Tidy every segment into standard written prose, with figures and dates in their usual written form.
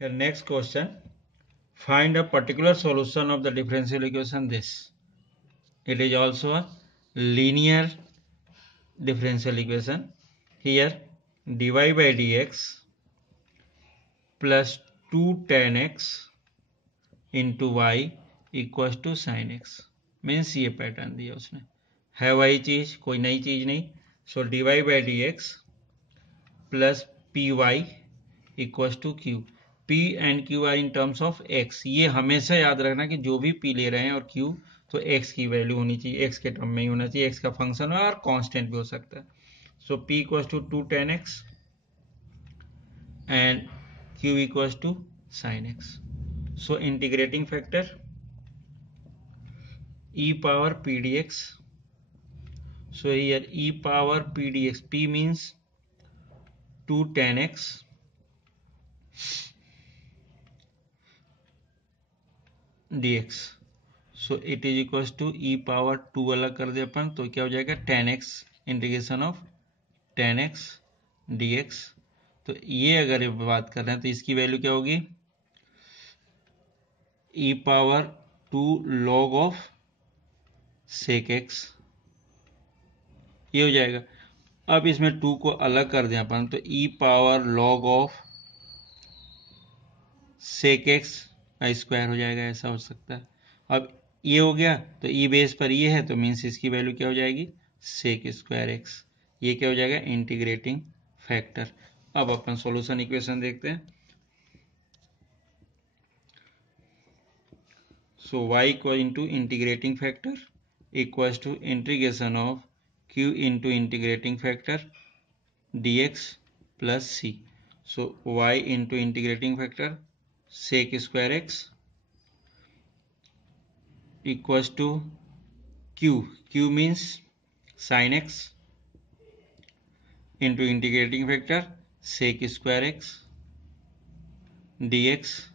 Here next question. Find a particular solution of the differential equation this. It is also a linear differential equation. Here dy by dx plus 2 tan x into y equal to sine x. Means ये pattern दिया उसने, है वही चीज, कोई नई चीज नहीं. So d y by d x plus p y equal to q. P and q are in terms of x. ये हमेशा याद रखना कि जो भी पी ले रहे हैं और क्यू, तो एक्स की वैल्यू होनी चाहिए, एक्स के टर्म में ही होना चाहिए. एक्स का फंक्शन हो और कांस्टेंट भी हो सकता है. So p equal to 2 tan x and q equal to sine x. So integrating factor e power p dx. So here e power p dx, p means 2 tan x dx. So it is equals to e power 2 अलग कर दे अपन तो क्या हो जाएगा tan x integration of tan x dx. तो ये अगर बात कर रहे हैं तो इसकी वैल्यू क्या होगी, e power 2 log of sec x. ये हो जाएगा. अब इसमें 2 को अलग कर दें अपन तो e power log of sec x square हो जाएगा, ऐसा हो सकता है. अब ये हो गया तो e बेस पर ये है तो मीन्स इसकी वैल्यू क्या हो जाएगी sec स्क्वायर x. ये क्या हो जाएगा इंटीग्रेटिंग फैक्टर. अब अपन सॉल्यूशन इक्वेशन देखते हैं. So y equal into integrating factor equals to integration of q into integrating factor dx plus c. So y into integrating factor sec square x equals to q means sin x into integrating factor sec square x dx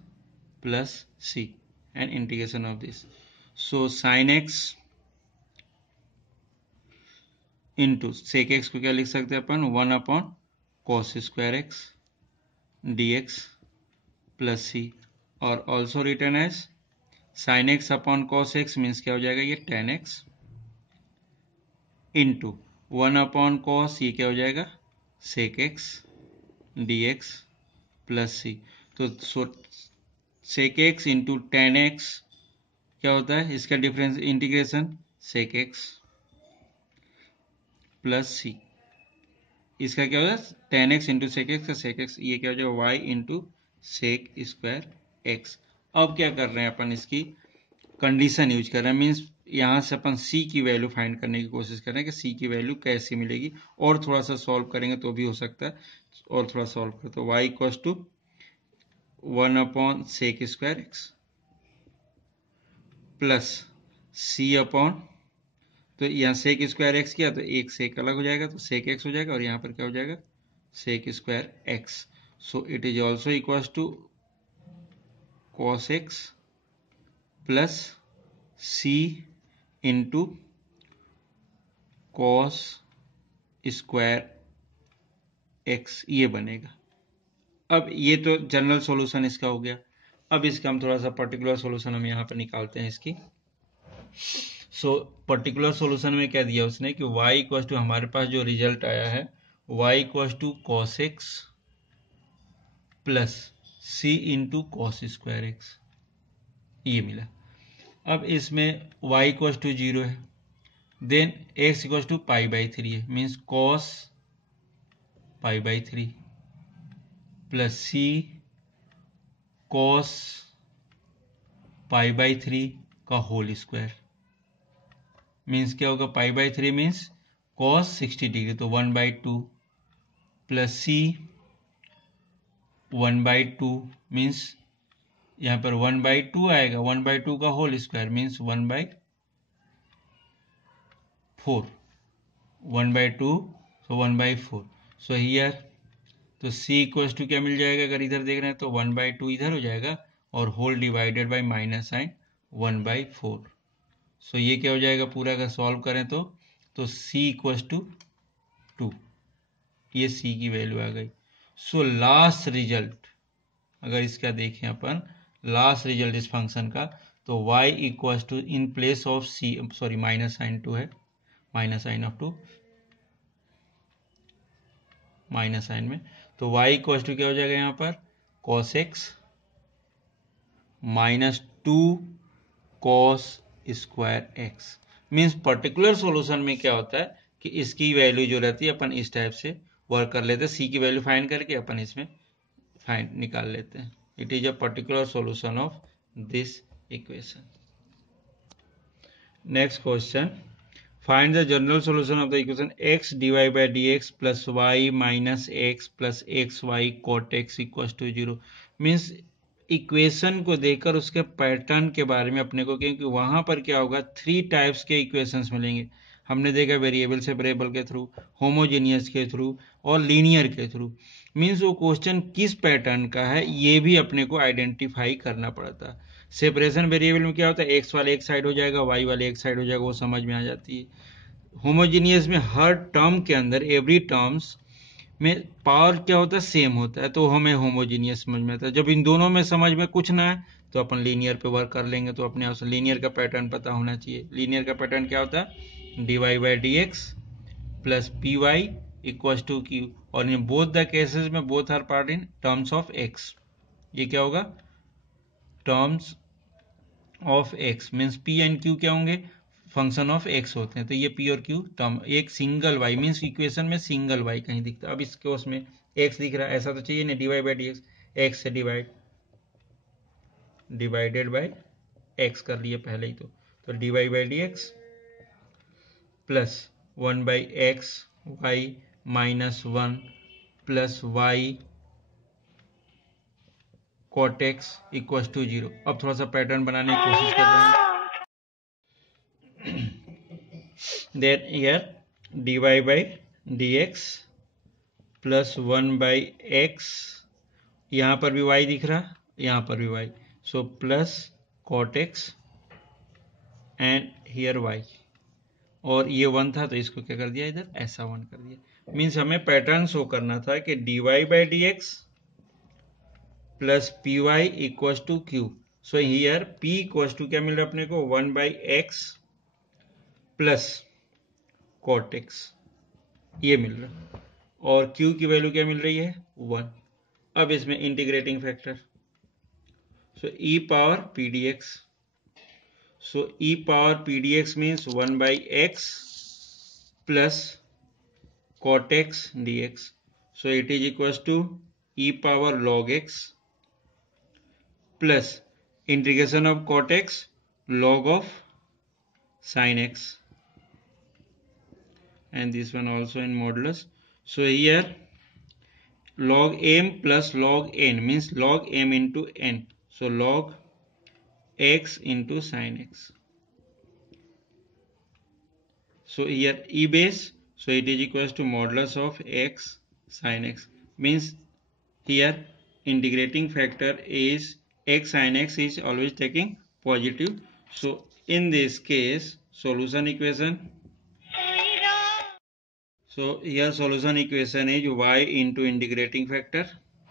plus c and integration of this. So sin x into sec x को क्या लिख सकते हैं अपन 1 upon cos square x dx plus c और also written as sin x upon cos x means क्या हो जाएगा ये tan x into 1 upon cos, ये क्या हो जाएगा sec x dx plus c. तो sec x into tan x क्या होता है, इसका difference integration sec x plus c. इसका क्या होगा tan x into sec x का sec x, ये क्या हो जाएगा y into sec square x. अब क्या कर रहे हैं अपन, इसकी कंडीशन यूज कर रहे हैं. मीन्स यहाँ से अपन c की वैल्यू फाइंड करने की कोशिश कर रहे हैं कि c की वैल्यू कैसे मिलेगी. और थोड़ा सा सॉल्व करेंगे तो भी हो सकता है. और थोड़ा सॉल्व करें तो y equal to 1 upon sec square x plus c upon, तो यहाँ सेक स्क्वायर x किया तो एक सेक अलग हो जाएगा तो सेक x हो जाएगा और यहाँ पर क्या हो जाएगा sec square x. So it is also equal to cos x plus c into cos square x, ये बनेगा. अब ये तो जनरल सॉल्यूशन इसका हो गया. अब इसका हम थोड़ा सा पर्टिकुलर सॉल्यूशन हम यहाँ पर निकालते हैं इसकी. सो पर्टिकुलर सॉल्यूशन में क्या दिया उसने कि y इक्वल टू, हमारे पास जो रिजल्ट आया है y equal to cos x plus c into cos square x, ये मिला. अब इसमें y इक्वल टू 0 है, then x equal to pi by 3 है, means cos pi by 3 plus c cos pi by 3 का होल स्क्वायर. मीन्स क्या होगा pi by 3 means cos 60 degree, तो 1/2 प्लस c 1/2 मीन्स यहाँ पर 1/2 आएगा, 1/2 का होल स्क्वायर मीन्स 1/4, 1/2 तो 1/4. सो हियर तो c इक्वल्स टू क्या मिल जाएगा, अगर इधर देख रहे हैं तो 1/2 इधर हो जाएगा और whole divided by minus sine 1/4. So ये क्या हो जाएगा पूरा, अगर सॉल्व करें तो c इक्वल्स टू 2, ये c की वैल्यू आ गई. सो लास्ट रिजल्ट अगर इसका देखें अपन लास्ट रिजल्ट इस फंक्शन का, तो y equal to in place of C, sorry minus sine 2 है, minus sine of 2 minus sine में, तो y इक्वल टू क्या हो जाएगा यहाँ पर cos x minus 2 cos square x। Means particular solution में क्या होता है कि इसकी वैल्यू जो रहती है अपन इस टाइप से वर्क कर लेते हैं, c की वैल्यू फाइंड करके अपन इसमें फाइंड निकाल लेते हैं। It is a particular solution of this equation. Next question, find the general solution of the equation x dy by dx plus y minus x plus xy cot x equals to 0। Means equation को देखकर उसके pattern के बारे में अपने को, क्योंकि वहां पर क्या होगा 3 टाइप्स के इक्वेशंस मिलेंगे। हमने देखा वेरिएबल सेपरेबल के थ्रू, होमोजेनियस के थ्रू और लीनियर के थ्रू। मीन्स वो क्वेश्चन किस पैटर्न का है ये भी अपने को आइडेंटिफाई करना पड़ता है। सेपरेशन वेरिएबल में क्या होता है एक्स वाले एक साइड हो जाएगा, वाई वाले एक साइड हो जाएगा, वो समझ में आ जाती है। होमोजीनियस में हर टर्म के अंदर एवरी टर्म्स में पावर क्या होता है सेम होता है, तो हमें होमोजीनियस समझ में आता है। जब इन दोनों में समझ में कुछ ना है तो अपन लीनियर पे वर्क कर लेंगे, तो अपने आप से लीनियर का पैटर्न पता होना चाहिए। लीनियर का पैटर्न क्या होता है dy by d x plus p y equal to q, और इन बोथ द केसेस में both are part in terms of x. ये क्या होगा terms of x, means p and q क्या होंगे फंक्शन ऑफ एक्स होते हैं, तो ये पी और क्यू टर्म। एक सिंगल वाई मीन्स इक्वेशन में सिंगल वाई कहीं दिखता है, अब इस केस में एक्स दिख रहा है, ऐसा तो चाहिए नहीं, d by d x, x से डिवाइडेड बाई एक्स कर लिए पहले ही, तो d by d x plus 1 by x y minus 1 plus y cot x equal to 0। अब थोड़ा सा पैटर्न बनाने की कोशिश कर रहे हैं। Then here dy by d x plus 1 by x, यहाँ पर भी y दिख रहा, यहाँ पर भी y, so plus cot x and here y, और ये 1 था तो इसको क्या कर दिया इधर ऐसा 1 कर दिया। मीन्स हमें पैटर्न शो करना था कि dy by d x plus p y equal to q. So here p equal to क्या मिल रहा है अपने को 1 by x plus cot x, ये मिल रहा है, और q की वैल्यू क्या मिल रही है 1। अब इसमें integrating factor, so e power p d x, so e power p d x means 1 by x plus cot x d x, so it is equal to e power log x plus integration of cot x log of sin x, and this one also in modulus. So here log m plus log n means log m into n, so log x into sin x. So here e base, so it is equals to modulus of x sin x, means here integrating factor is x sin x is always taking positive. So in this case solution equation, so here solution equation is y into integrating factor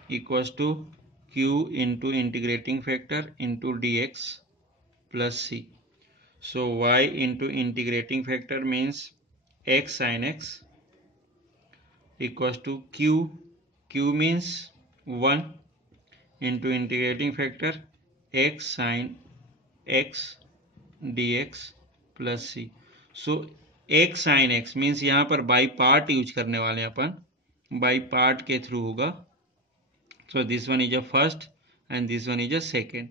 equals to q into integrating factor into dx plus c. So y into integrating factor means x sin x equals to q means 1 into integrating factor x sin x dx plus c. So x sin x means यहाँ पर by part use करने वाले हैं अपन, by part के through होगा। So this one is a first and this one is a second.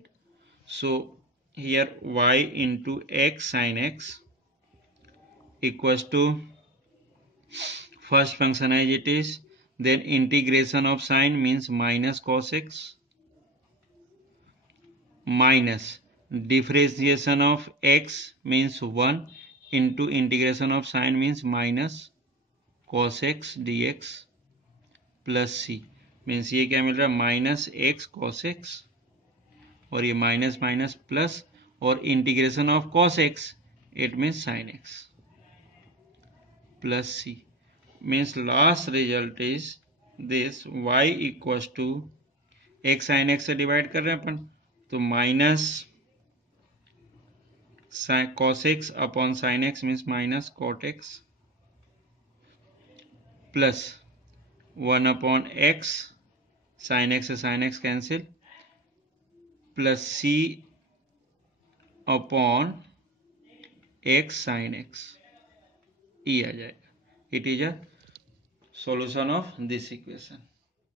So here y into x sin x equals to first function as it is, then integration of sin means minus cos x minus differentiation of x means 1 into integration of sin means minus cos x dx plus c, means ये क्या मिल रहा है minus x cos x, और ये minus minus plus, और integration of cos x it means sine x plus c, means last result is this y equals to एक sine x से डिवाइड कर रहे हैं अपन, तो minus cos x upon sine x means minus cot x plus 1 upon x, sine x से sine x cancel, plus c upon x sine x, ये आ जाएगा. It is a solution of this equation.